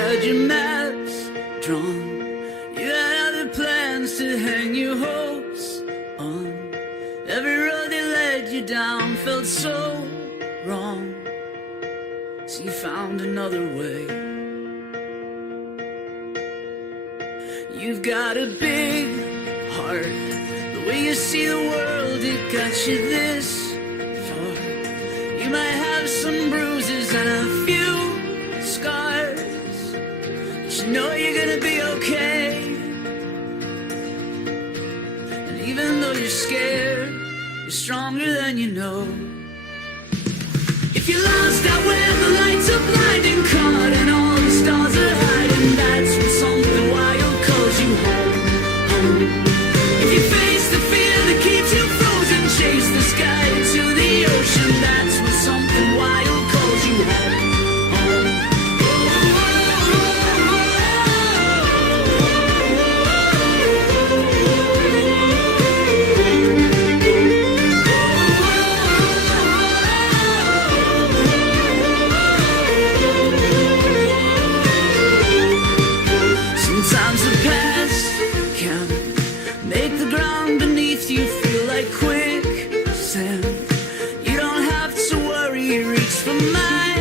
had your maps drawn. You had other plans to hang your hopes on. Every road that led you down felt so wrong. So you found another way. You've got a big heart. The way you see the world, it got you this far. You might have some bruises and a few scars, but you know you're gonna be okay. And even though you're scared, you're stronger than you know. If you're lost out where the lights are blinding, caught and all the stars are hiding, that's when something wild calls you home, home. If you face the fear that keeps you frozen, chase the sky into the ocean, that's when something wild calls you home, home. Sometimes the past can make the ground beneath you feel like quicksand. You don't have to worry, reach for my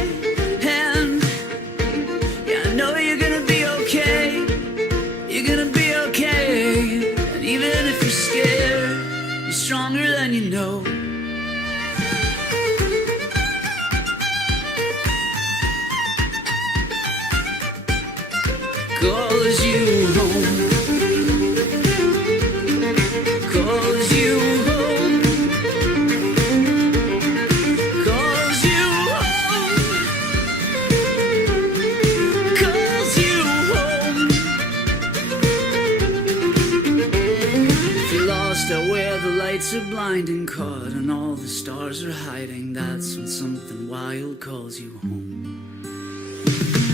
hand. Yeah, I know you're gonna be okay. You're gonna be okay. And even if you're scared, you're stronger than you know. Calls you home. Calls you home. Calls you home. Calls you home. If you're lost out where the lights are blinding, caught and all the stars are hiding, that's when something wild calls you home.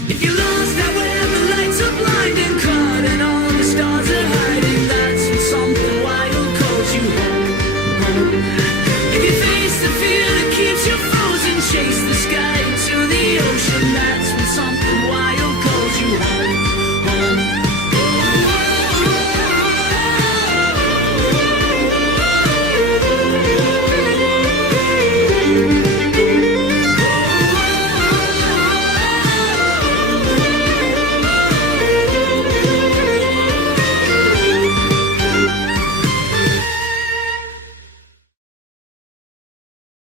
If you're lost out where the lights are blinding, caught and all the stars are hiding,